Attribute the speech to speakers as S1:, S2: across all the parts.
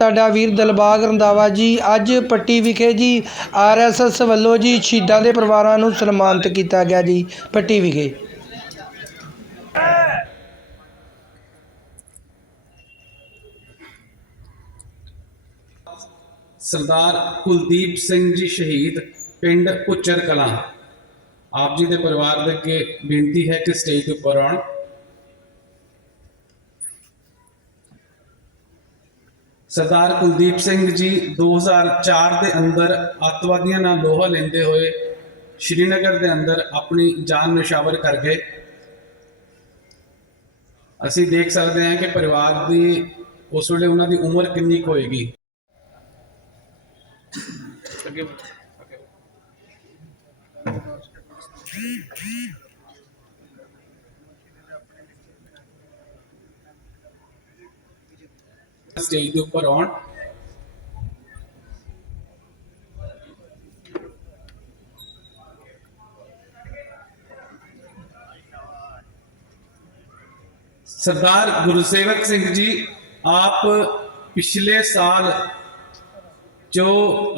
S1: ਸਾਡਾ ਵੀਰ ਦਿਲਬਾਗ ਰੰਦਾਵਾ ਜੀ, ਅੱਜ ਪੱਟੀ ਵਿਖੇ ਜੀ ਆਰਐਸਐਸ ਵੱਲੋਂ ਜੀ ਸ਼ਹੀਦਾਂ ਦੇ ਪਰਿਵਾਰਾਂ ਨੂੰ ਸਨਮਾਨਿਤ ਕੀਤਾ ਗਿਆ ਜੀ, ਪੱਟੀ ਵਿਖੇ।
S2: ਸਰਦਾਰ ਕੁਲਦੀਪ ਸਿੰਘ ਜੀ ਸ਼ਹੀਦ ਪਿੰਡ ਪੁੱਚਰ ਕਲਾਂ। ਆਪ ਜੀ ਦੇ ਪਰਿਵਾਰ ਦੇ ਅੱਗੇ ਬੇਨਤੀ ਹੈ ਕਿ ਸਟੇਜ ਦੇ ਉੱਪਰ ਆਉਣ। ਸਰਦਾਰ ਕੁਲਦੀਪ ਸਿੰਘ ਜੀ 2004 ਦੇ ਅੰਦਰ ਅੱਤਵਾਦੀਆਂ ਨਾਲ ਲੋਹਾ ਲੈਂਦੇ ਹੋਏ ਸ਼੍ਰੀਨਗਰ ਦੇ ਅੰਦਰ ਆਪਣੀ ਜਾਨ ਨਿਸ਼ਾਵਰ ਕਰ ਗਏ। ਅਸੀਂ ਦੇਖ ਸਕਦੇ ਹਾਂ ਕਿ ਪਰਿਵਾਰ ਦੀ ਉਸ ਵੇਲੇ ਉਹਨਾਂ ਦੀ ਉਮਰ ਕਿੰਨੀ ਕੁ ਹੋਏਗੀ। ਅੱਗੇ ਅੱਗੇ ਸਟੇਜ ਦੇ ਉੱਪਰ ਆਉਣ। ਸਰਦਾਰ ਗੁਰਸੇਵਕ ਸਿੰਘ ਜੀ, ਆਪ ਪਿਛਲੇ ਸਾਲ ਜੋ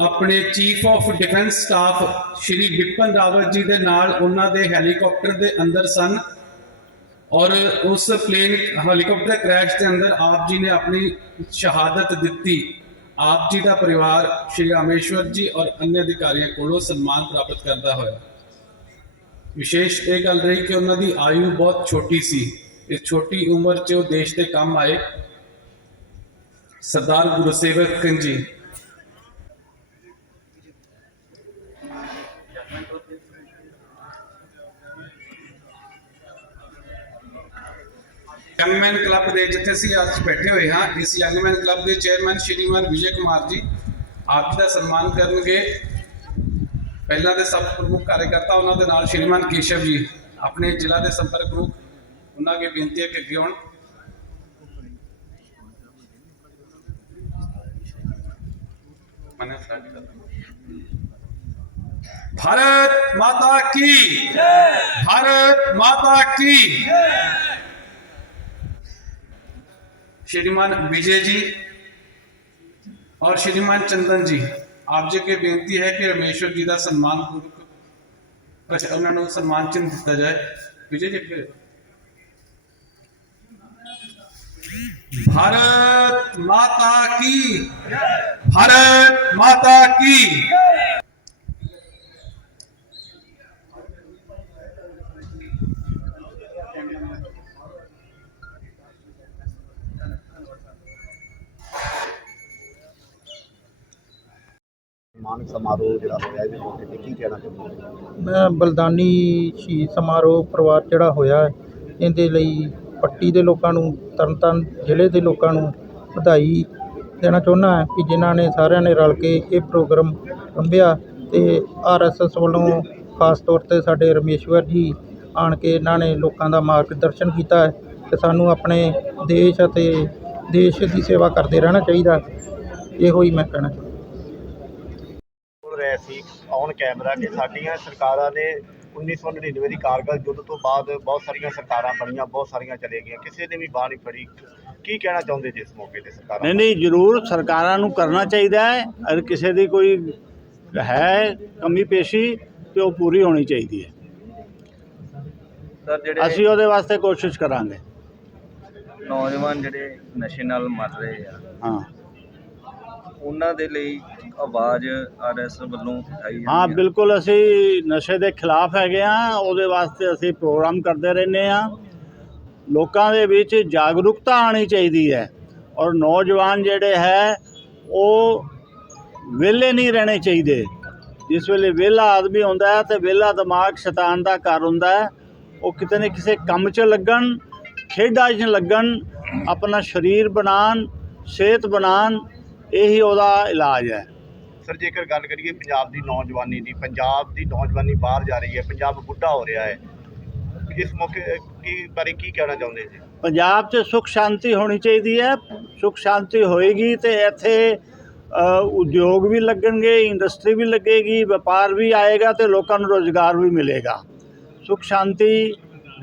S2: ਆਪਣੇ chief of defence staff Shri Bipin Rawat ji ਦੇ ਨਾਲ ਉਹਨਾਂ ਦੇ ਹੈਲੀਕਾਪਟਰ ਦੇ ਅੰਦਰ ਸਨ ਔਰ ਉਸ ਪਲੇਨ ਹੈਲੀਕਾਪਟਰ ਕ੍ਰੈਸ਼ ਦੇ ਅੰਦਰ ਆਪ ਜੀ ਨੇ ਆਪਣੀ ਸ਼ਹਾਦਤ ਦਿੱਤੀ ਆਪ ਜੀ ਦਾ ਪਰਿਵਾਰ ਸ਼੍ਰੀ ਰਾਮੇਸ਼ਵਰ ਜੀ ਔਰ अन्य ਅਧਿਕਾਰੀਆਂ ਕੋਲੋਂ ਸਨਮਾਨ ਪ੍ਰਾਪਤ ਕਰਦਾ ਹੋਇਆ ਵਿਸ਼ੇਸ਼ ਇਹ ਗੱਲ ਰਹੀ ਕਿ ਉਹਨਾਂ ਦੀ ਆਯੂ ਬਹੁਤ ਛੋਟੀ ਸੀ ਇਸ ਛੋਟੀ ਉਮਰ 'ਚ ਉਹ ਦੇਸ਼ ਦੇ ਕੰਮ ਆਏ ਸਰਦਾਰ ਗੁਰਸੇਵਕ ਸਿੰਘ ਜੀ ਯੰਗਮੈਨ ਕਲੱਬ ਦੇ ਜਿੱਥੇ ਅਸੀਂ ਅੱਜ ਬੈਠੇ ਹੋਏ ਹਾਂ ਇਸ ਯੰਗਮੈਨ ਕਲੱਬ ਦੇ ਚੇਅਰਮੈਨ ਸ਼੍ਰੀਮਾਨ ਵਿਜੇ ਕੁਮਾਰ ਜੀ ਆਪ ਜੀ ਦਾ ਸਨਮਾਨ ਕਰਨਗੇ ਪਹਿਲਾਂ ਦੇ ਸਭ ਪ੍ਰਮੁੱਖ ਕਾਰਜਕਰਤਾ ਉਹਨਾਂ ਦੇ ਨਾਲ ਸ਼੍ਰੀਮਾਨ ਕੇਸ਼ਵ ਜੀ ਆਪਣੇ ਜ਼ਿਲ੍ਹਾ ਦੇ ਸੰਪਰਕ ਪ੍ਰਮੁੱਖ ਉਹਨਾਂ ਅੱਗੇ ਬੇਨਤੀ ਹੈ ਕਿ ਅੱਗੇ ਆਉਣ ਮਨੇ ਸਟਾਰਟ ਕਰ भारत माता की भारत माता की श्रीमान विजय जी और श्रीमान चंदन जी ਆਪ ਜੀ ਕੇ ਬੇਨਤੀ ਹੈ ਕਿ ਰਮੇਸ਼ਵਰ ਜੀ ਦਾ ਸਨਮਾਨ ਪੂਰਵਕ ਅੱਛਾ ਉਹਨਾਂ ਨੂੰ ਸਨਮਾਨ ਚਿੰਨ੍ਹ ਦਿੱਤਾ ਜਾਏ ਵਿਜੇ ਜੀ ਅੱਗੇ भारत माता की भारत माता की
S3: ਮਾਨਕ ਸਮਾਰੋਹ ਜਿਹੜਾ ਹੋਇਆ ਇਹਦੇ ਮੌਕੇ ਤੇ ਕੀ ਕਹਿਣਾ ਚਾਹੁੰਦੇ
S4: ਮੈਂ ਬਲਦਾਨੀ ਸ਼ਹੀਦ ਸਮਾਰੋਹ ਪਰਿਵਾਰ ਜਿਹੜਾ ਹੋਇਆ ਹੈ, ਇਹਦੇ ਲਈ ਪੱਟੀ ਦੇ ਲੋਕਾਂ ਨੂੰ ਤਰਨਤਾਰਨ ਜ਼ਿਲ੍ਹੇ ਦੇ ਲੋਕਾਂ ਨੂੰ ਵਧਾਈ ਦੇਣਾ ਚਾਹੁੰਦਾ ਹਾਂ ਕਿ ਜਿਨ੍ਹਾਂ ਨੇ ਸਾਰਿਆਂ ਨੇ ਰਲ ਕੇ ਇਹ ਪ੍ਰੋਗਰਾਮ ਰੰਭਿਆ ਤੇ ਆਰਐਸਐਸ ਵੱਲੋਂ ਖਾਸ ਤੌਰ ਤੇ ਸਾਡੇ ਰਮੇਸ਼ਵਰ ਜੀ ਆਣ ਕੇ ਇਹਨਾਂ ਨੇ ਲੋਕਾਂ ਦਾ ਮਾਰਗਦਰਸ਼ਨ ਕੀਤਾ ਹੈ ਕਿ ਸਾਨੂੰ ਆਪਣੇ ਦੇਸ਼ ਅਤੇ ਦੇਸ਼ ਦੀ ਸੇਵਾ ਕਰਦੇ ਰਹਿਣਾ ਚਾਹੀਦਾ ਇਹੋ ਹੀ ਮੈਂ ਕਹਿਣਾ ਚਾਹੁੰਦਾ।
S3: ਬੋਲ ਰਹੇ ਸੀ ਔਨ ਕੈਮਰਾ ਕਿ ਸਾਡੀਆਂ ਸਰਕਾਰਾਂ ਨੇ 1999 ਦੀ ਕਾਰਗਲ ਯੁੱਧ ਤੋਂ ਬਾਅਦ ਬਹੁਤ ਸਾਰੀਆਂ ਸਰਕਾਰਾਂ ਬਣੀਆਂ ਬਹੁਤ ਸਾਰੀਆਂ ਚਲੇ ਗਈਆਂ। ਕਿਸੇ ਨੇ ਵੀ ਬਾਹ ਨਹੀਂ ਫੜੀ। ਕੀ ਕਹਿਣਾ ਚਾਹੁੰਦੇ ਜੀ ਇਸ ਮੌਕੇ ਤੇ ਸਰਕਾਰਾਂ?
S5: ਨਹੀਂ ਨਹੀਂ ਜ਼ਰੂਰ ਸਰਕਾਰਾਂ ਨੂੰ ਕਰਨਾ ਚਾਹੀਦਾ ਹੈ। ਅਗਰ ਕਿਸੇ ਦੀ ਕੋਈ ਹੈ ਕਮੀ ਪੇਸ਼ੀ ਤੇ ਉਹ ਪੂਰੀ ਹੋਣੀ ਚਾਹੀਦੀ ਹੈ।
S6: ਸਰ ਜਿਹੜੇ
S5: ਅਸੀਂ ਉਹਦੇ ਵਾਸਤੇ ਕੋਸ਼ਿਸ਼ ਕਰਾਂਗੇ।
S6: ਨੌਜਵਾਨ ਜਿਹੜੇ ਨਸ਼ੇ ਨਾਲ ਮਰ ਰਹੇ ਆ
S5: ਹਾਂ।
S6: ਉਹਨਾਂ ਦੇ ਲਈ ਆਵਾਜ਼ ਆਰਐਸ ਵੱਲੋਂ ਉਠਾਈ ਜਾਂਦੀ
S5: ਹਾਂ
S6: ਹੈ
S5: ਬਿਲਕੁਲ ਅਸੀਂ ਨਸ਼ੇ ਦੇ ਖਿਲਾਫ ਹੈਗੇ ਆ ਉਹਦੇ ਵਾਸਤੇ ਅਸੀਂ ਪ੍ਰੋਗਰਾਮ ਕਰਦੇ ਰਹਿੰਦੇ ਆ। ਲੋਕਾਂ ਦੇ ਵਿੱਚ ਜਾਗਰੂਕਤਾ ਆਣੀ ਚਾਹੀਦੀ ਹੈ ਔਰ ਨੌਜਵਾਨ ਜਿਹੜੇ ਹੈ ਉਹ ਵਿਹਲੇ ਨਹੀਂ ਰਹਿਣੇ ਚਾਹੀਦੇ। ਜਿਸ ਵੇਲੇ ਵਿਹਲਾ ਆਦਮੀ ਹੁੰਦਾ ਹੈ ਤੇ ਵਿਹਲਾ ਦਿਮਾਗ ਸ਼ੈਤਾਨ ਦਾ ਘਰ ਹੁੰਦਾ ਹੈ ਉਹ ਕਿਤੇ ਨਾ ਕਿਸੇ ਕੰਮ 'ਚ ਲੱਗਣ ਖੇਡਾਂ 'ਚ ਲੱਗਣ ਆਪਣਾ ਸਰੀਰ ਬਣਾਉਣ ਸਿਹਤ ਬਣਾਉਣ ਇਹੀ ਉਹਦਾ ਇਲਾਜ ਹੈ।
S3: ਸਰ ਜੇਕਰ ਗੱਲ ਕਰੀਏ ਪੰਜਾਬ ਦੀ ਨੌਜਵਾਨੀ ਦੀ ਪੰਜਾਬ ਦੀ ਨੌਜਵਾਨੀ ਬਾਹਰ ਜਾ ਰਹੀ ਹੈ ਪੰਜਾਬ ਬੁੱਢਾ ਹੋ ਰਿਹਾ ਹੈ ਇਸ ਮੌਕੇ ਕੀ ਬਾਰੇ ਕੀ ਕਹਿਣਾ ਚਾਹੁੰਦੇ ਜੀ?
S5: ਪੰਜਾਬ 'ਚ ਸੁਖ ਸ਼ਾਂਤੀ ਹੋਣੀ ਚਾਹੀਦੀ ਹੈ ਸੁਖ ਸ਼ਾਂਤੀ ਹੋਏਗੀ ਤੇ ਇੱਥੇ ਉਦਯੋਗ ਵੀ ਲੱਗਣਗੇ ਇੰਡਸਟਰੀ ਵੀ ਲੱਗੇਗੀ ਵਪਾਰ ਵੀ ਆਏਗਾ ਤੇ ਲੋਕਾਂ ਨੂੰ ਰੋਜ਼ਗਾਰ ਵੀ ਮਿਲੇਗਾ। ਸੁਖ ਸ਼ਾਂਤੀ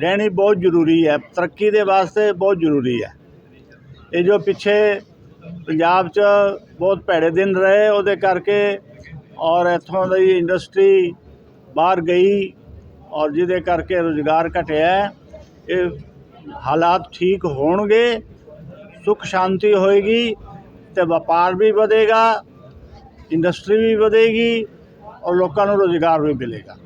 S5: ਰਹਿਣੀ ਬਹੁਤ ਜ਼ਰੂਰੀ ਹੈ ਤਰੱਕੀ ਦੇ ਵਾਸਤੇ ਬਹੁਤ ਜ਼ਰੂਰੀ ਹੈ। ਇਹ ਜੋ ਪਿੱਛੇ ਪੰਜਾਬ 'ਚ ਬਹੁਤ ਭੈੜੇ ਦਿਨ ਰਹੇ, ਉਹਦੇ ਕਰਕੇ ਔਰ ਇੱਥੋਂ ਦੀ ਇੰਡਸਟਰੀ ਬਾਹਰ ਗਈ ਔਰ ਜਿਹਦੇ ਕਰਕੇ ਰੁਜ਼ਗਾਰ ਘਟਿਆ ਇਹ ਹਾਲਾਤ ਠੀਕ ਹੋਣਗੇ, ਸੁਖ ਸ਼ਾਂਤੀ ਹੋਏਗੀ ਤੇ ਵਪਾਰ ਵੀ ਵਧੇਗਾ ਇੰਡਸਟਰੀ ਵੀ ਵਧੇਗੀ ਔਰ ਲੋਕਾਂ ਨੂੰ ਰੁਜ਼ਗਾਰ ਵੀ ਮਿਲੇਗਾ।